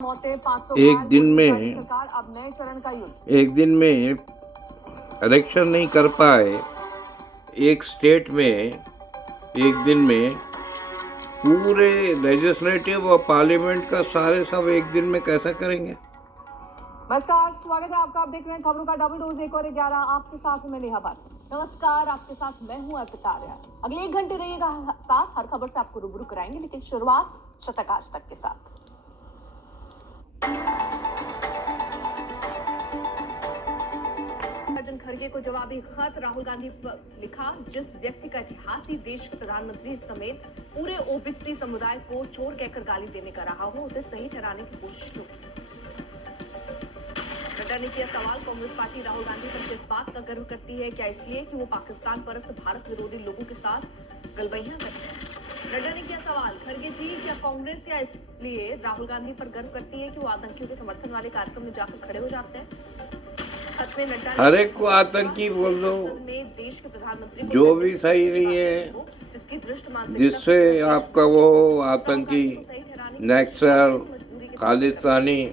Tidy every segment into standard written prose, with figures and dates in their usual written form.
एक दिन में अब नए चरण का युद्ध एक दिन में इलेक्शन नहीं कर पाए एक स्टेट में एक दिन में पूरे लेजिस्लेटिव और पार्लियामेंट का सारे सब एक दिन में कैसा करेंगे। नमस्कार, स्वागत है आपका। आप देख रहे हैं खबरों का डबल डोज 1 और 11। आपके साथ हूं मैं नेहा बात। नमस्कार, आपके साथ मैं हूं अर्पिता आर्या। अगले 1 घंटे रहिएगा साथ, हर खबर से आपको रूबरू कराएंगे, लेकिन शुरुआत शतक आज तक के साथ। मल्लिकार्जुन खड़गे को जवाबी खत राहुल गांधी पर लिखा। जिस व्यक्ति का इतिहास ही देश के प्रधानमंत्री समेत पूरे ओबीसी समुदाय को चोर कहकर गाली देने का रहा हो, उसे सही ठहराने की कोशिश क्यों की। नड्डा ने किया सवाल, कांग्रेस पार्टी राहुल गांधी पर किस बात का गर्व करती है? क्या इसलिए कि वो पाकिस्तान परस्त भारत विरोधी लोगों के साथ गलबैयां करते हैं? नड्डा ने किया सवाल, खड़गे जी क्या कांग्रेस या इसलिए राहुल गांधी पर गर्व करती है कि वो आतंकियों के समर्थन वाले कार्यक्रम में जाकर खड़े हो जाते हैं? खत में नड्डा हर एक को आतंकी बोल दो, देश के प्रधानमंत्री जो भी सही नहीं है, जिसकी दृष्ट मानसिकता जिससे आपका वो आतंकी नक्सल खालिस्तानी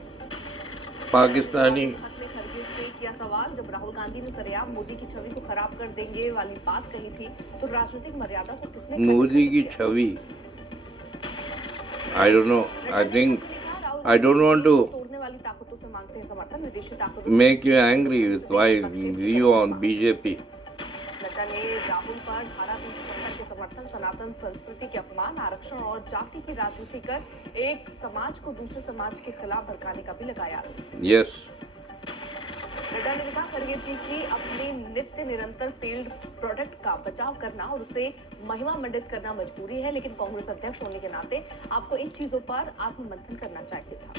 पाकिस्तानी। किया सवाल, जब राहुल गांधी ने सरेआम मोदी की छवि को खराब कर देंगे वाली बात कही थी, तो राजनीतिक मर्यादा को किसने मोदी की छवि I don't know, I don't want to तोड़ने वाली ताकतों से मांगते हैं समर्थन, विदेशी ताकतों make you angry with why view on BJP. Nadda ने राहुल पर धारा 370 के समर्थन, सनातन संस्कृति के अपमान, आरक्षण और जाति की राजनीति कर एक समाज को दूसरे समाज के खिलाफ भड़काने का भी लगाया। यस, नड्डा ने कहा, खड़गे जी की अपने नित्य निरंतर फील्ड प्रोडक्ट का बचाव करना और उसे महिमा मंडित करना मजबूरी है, लेकिन कांग्रेस अध्यक्ष होने के नाते आपको इन चीजों पर आत्ममंथन करना चाहिए था।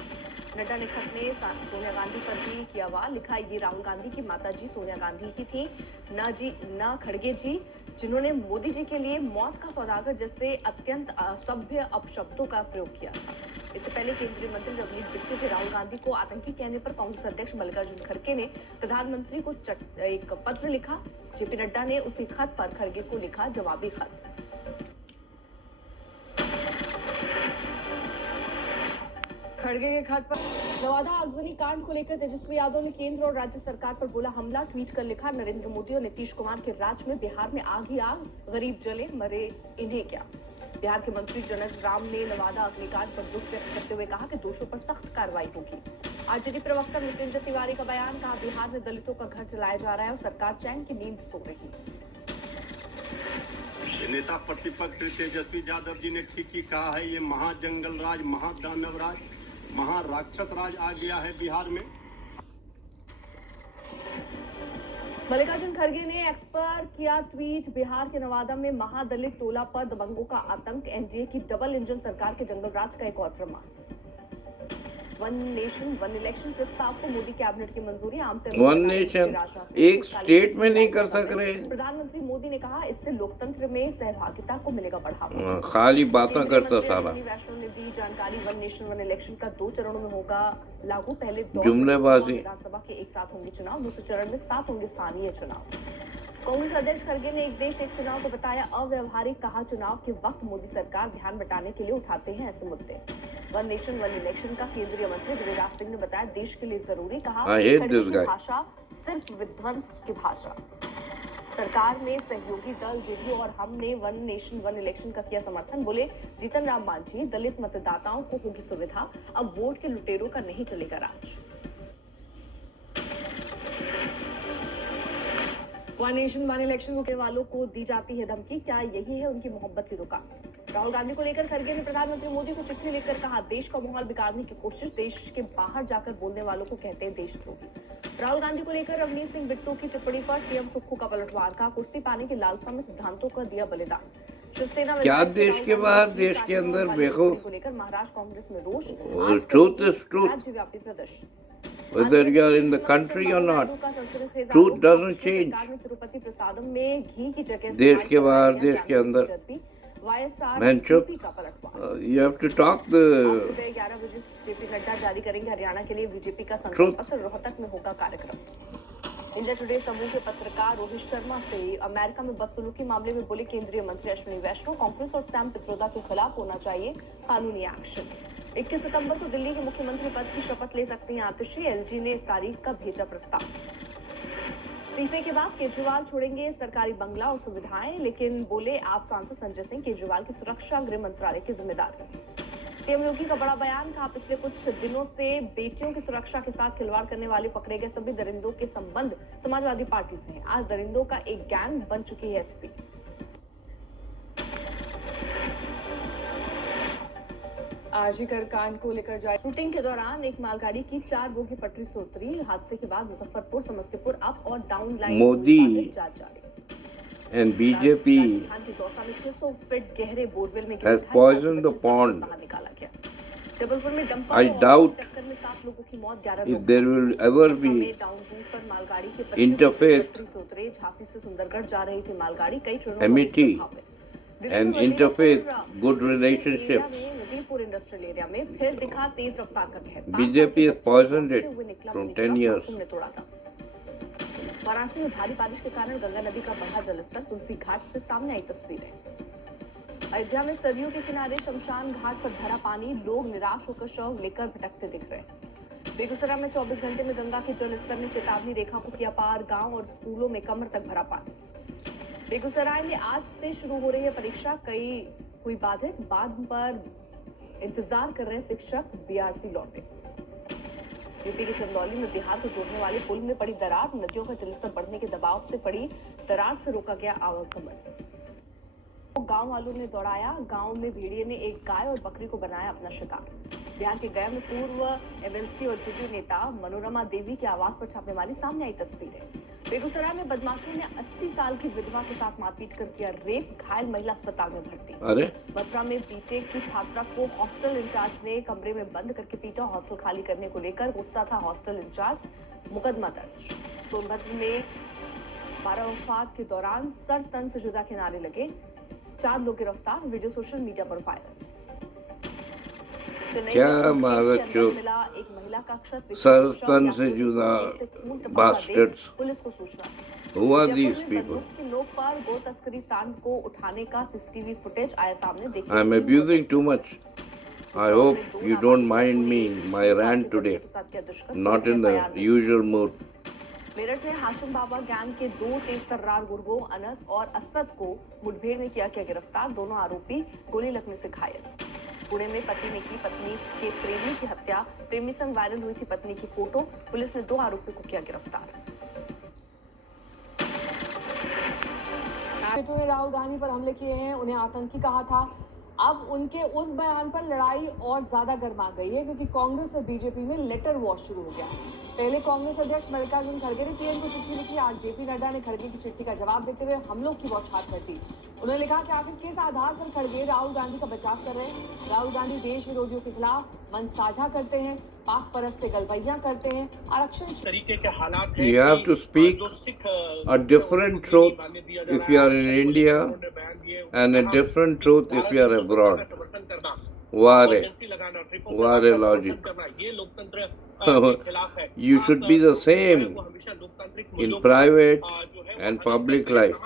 नड्डा ने खत में सोनिया गांधी पर भी किया वार, लिखा, ये राहुल गांधी की माताजी सोनिया गांधी ही थी, न खड़गे जी, जिन्होंने मोदी जी के लिए मौत का सौदागर जैसे अत्यंत असभ्य अपशब्दों का प्रयोग किया था। इससे पहले केंद्रीय मंत्री रवनीत बिट्टू के राहुल गांधी को आतंकी कहने पर कांग्रेस अध्यक्ष मल्लिकार्जुन खड़गे ने प्रधानमंत्री को एक पत्र लिखा। जेपी नड्डा ने उसी खत पर खड़गे को लिखा जवाबी खत। खड़गे के खत पर नवादा आगजनी कांड को लेकर तेजस्वी यादव ने केंद्र और राज्य सरकार पर बोला हमला। ट्वीट कर लिखा, नरेंद्र मोदी और नीतीश कुमार के राज में बिहार में आग ही आग, गरीब जले मरे इन्हें क्या। बिहार के मंत्री जनक राम ने नवादा अग्निकांड पर दुख व्यक्त करते हुए कहा कि दोषियों पर सख्त कार्रवाई होगी। आरजेडी प्रवक्ता मृत्युंजय तिवारी का बयान, कहा बिहार में दलितों का घर चलाया जा रहा है और सरकार चैन की नींद सो रही। नेता प्रतिपक्ष श्री तेजस्वी यादव जी ने ठीक ही कहा है, ये महाजंगल राज, महादानव राज, महाराक्षस राज आ गया है बिहार में। मल्लिकार्जुन खड़गे ने एक्स पर किया ट्वीट, बिहार के नवादा में महादलित टोला पर दबंगों का आतंक, एनडीए की डबल इंजन सरकार के जंगल राज का एक और प्रमाण। वन नेशन वन इलेक्शन प्रस्ताव को मोदी कैबिनेट की मंजूरी, आम से वन नेशन एक स्टेट में नहीं कर सक रहे। प्रधानमंत्री मोदी ने कहा, इससे लोकतंत्र में सहभागिता को मिलेगा बढ़ावा। खाली बातें करता सारा। वैष्णव ने दी जानकारी, वन नेशन वन इलेक्शन का 2 चरणों में होगा लागू। पहले जुमलेबाजी, विधानसभा के एक साथ होंगे चुनाव, दूसरे चरण में 7 होंगे स्थानीय चुनाव। कांग्रेस अध्यक्ष खड़गे ने एक देश एक चुनाव को बताया अव्यवहारिक, कहा चुनाव के वक्त मोदी सरकार ध्यान बटाने के लिए उठाते हैं ऐसे मुद्दे। वन नेशन वन इलेक्शन का केंद्रीय मंत्री गिरिराज सिंह ने बताया देश के लिए जरूरी, कहा खड़गे की भाषा सिर्फ विध्वंस की भाषा। सरकार में सहयोगी दल जेडीयू और हमने वन नेशन वन इलेक्शन का किया समर्थन, बोले जीतन राम मांझी, दलित मतदाताओं को होगी सुविधा, अब वोट के लुटेरों का नहीं चलेगा राज। वन नेशन वन इलेक्शन के वालों को दी जाती है धमकी, क्या यही है उनकी मोहब्बत की दुकान? राहुल गांधी को लेकर खड़गे ने प्रधानमंत्री मोदी को चिट्ठी लिखकर कहा, देश का माहौल बिगाड़ने की कोशिश, देश के बाहर जाकर बोलने वालों को कहते हैं देशद्रोही। राहुल गांधी को लेकर रवनीत सिंह बिट्टू की टिप्पणी पर सीएम सुक्खू का पलटवार, कहा कुर्सी पाने की लालसा में सिद्धांतों का दिया बलिदान। शिवसेना क्या देश के बाहर देश के अंदर देखो को लेकर महाराष्ट्र कांग्रेस में रोष, राज्यव्यापी प्रदर्शन। Whether you are in the country or not, truth doesn't change. Tirupati प्रसादम में घी की जगह देश के बाहर देश के अंदर Man, चुप, you have to talk the सुबह 11 बजे जेपी नड्डा जारी करेंगे हरियाणा के लिए बीजेपी का संकल्प पत्र, रोहतक में होगा कार्यक्रम। इंडिया टुडे समूह के पत्रकार रोहित शर्मा से अमेरिका में बदसलूकी मामले में बोले केंद्रीय मंत्री अश्विनी वैष्णव, कांग्रेस और सैम पित्रोदा के खिलाफ होना चाहिए कानूनी एक्शन। 21 सितंबर को दिल्ली के मुख्यमंत्री पद की शपथ ले सकते हैं आतिशी, एलजी ने इस तारीख का भेजा प्रस्ताव। इस्तीफे के बाद केजरीवाल छोड़ेंगे सरकारी बंगला और सुविधाएं, लेकिन बोले आप सांसद संजय सिंह केजरीवाल की सुरक्षा गृह मंत्रालय की जिम्मेदारी। सीएम योगी का बड़ा बयान, कहा पिछले कुछ दिनों से बेटियों की सुरक्षा के साथ खिलवाड़ करने वाले पकड़े गए सभी दरिंदों के संबंध समाजवादी पार्टी से हैं। आज दरिंदों का एक गैंग बन चुकी है एसपी। आज ही कर कांड को लेकर जारी शूटिंग के दौरान एक मालगाड़ी की 4 बोगी पटरी से उतरी। हादसे के बाद मुजफ्फरपुर समस्तीपुर अप और डाउन लाइन मोदी जांच जारी। and BJP राजस्थान के दौसा में 600 फीट गहरे बोरवेल में has poisoned the pond. बाहर निकाला गया। जबलपुर में डंपर I doubt टक्कर में 7 लोगों की मौत, 11 if there will ever be down route पर मालगाड़ी के 25 interfaith, पटरी से उतरे। झांसी से सुंदरगढ़ जा रही थी मालगाड़ी, कई ट्रेनों amity दिल्ली and में interfaith Wazirpur good industrial relationship. Area में, नवीपुर इंडस्ट्रियल एरिया में फिर दिखा तेज रफ्तार का कहर। BJP has poisoned it हुए निकला from मिनी 10 ट्रक, years. मासूम ने तोड़ा था। वाराणसी में भारी बारिश के कारण गंगा नदी का बढ़ा जलस्तर, तुलसी घाट से सामने आई तस्वीरें। अयोध्या में सरयू के किनारे शमशान घाट पर भरा पानी, लोग निराश होकर शव लेकर भटकते दिख रहे हैं। बेगूसराय में 24 घंटे में गंगा के जलस्तर ने चेतावनी रेखा को किया पार, गांव और स्कूलों में कमर तक भरा पानी। बेगूसराय में आज से शुरू हो रही है परीक्षा, कई हुई बाधित, बांध पर इंतजार कर रहे शिक्षक, बीआरसी लौटे। यूपी के चंदौली में बिहार को जोड़ने वाले पुल में पड़ी दरार, नदियों का जलस्तर बढ़ने के दबाव से पड़ी दरार से रोका गया आवागमन। गांव वालों ने दौड़ाया, गांव में भेड़िए ने एक गाय और बकरी को बनाया अपना शिकार। बिहार के गया में पूर्व एमएलसी और जेडीयू नेता मनोरमा देवी के आवास पर छापेमारी, सामने आई तस्वीरें। बेगूसराय में बदमाशों ने 80 साल की विधवा के साथ मारपीट कर किया रेप, घायल महिला अस्पताल में भर्ती। अरे मथुरा में बीटेक की छात्रा को हॉस्टल इंचार्ज ने कमरे में बंद करके पीटा, हॉस्टल खाली करने को लेकर गुस्सा था हॉस्टल इंचार्ज, मुकदमा दर्ज। सोनभद्र में बारावफात के दौरान सर तन से जुदा के नारे लगे, 4 लोग गिरफ्तार, वीडियो सोशल मीडिया पर वायरल। चेन्नई क्या में सूटकेस मादक के अंदर चोर, मिला एक महिला का क्षत विक्षत सर शव, तन यात्रियों से ने जुदा सूटकेस से खून टपकता देख bastards. पुलिस को सूचना। Who are जयपुर these में people? बंदूक की नोक पर गो तस्करी सांड को उठाने का सीसीटीवी फुटेज आया सामने, देखिए I am तीन गो abusing तस्कर। too much. I hope you don't mind me, my rant today, not in the usual mood. Meerut में हाशिम बाबा गैंग के 2 तेज तर्रार गुर्गों अनस और असद को मुठभेड़ में किया गिरफ्तार, दोनों आरोपी गोली लगने से घायल। पुणे में पति ने की पत्नी के प्रेमी की हत्या, प्रेमी संग वायरल हुई थी पत्नी की फोटो, पुलिस ने 2 आरोपियों को किया गिरफ्तार। ने राहुल गांधी पर हमले किए हैं, उन्हें आतंकी कहा था। अब उनके उस बयान पर लड़ाई और ज्यादा गर्मा गई है, क्योंकि कांग्रेस और बीजेपी में लेटर वॉर शुरू हो गया। पहले कांग्रेस अध्यक्ष मल्लिकार्जुन खड़गे ने पीएम को चिट्ठी लिखी, आज जेपी नड्डा ने खड़गे की चिट्ठी का जवाब देते हुए हम लोग की बौछार कर दी। उन्होंने लिखा कि आखिर किस आधार पर खड़गे राहुल गांधी का बचाव कर रहे हैं। राहुल गांधी देश विरोधियों के खिलाफ मन साझा करते हैं, पाक परस्त से गलबैया करते हैं, आरक्षण तरीके के हालात हैं। You have to speak a different truth if you are in India and a different truth if you are abroad. What a logic. You should be the same in private and public life.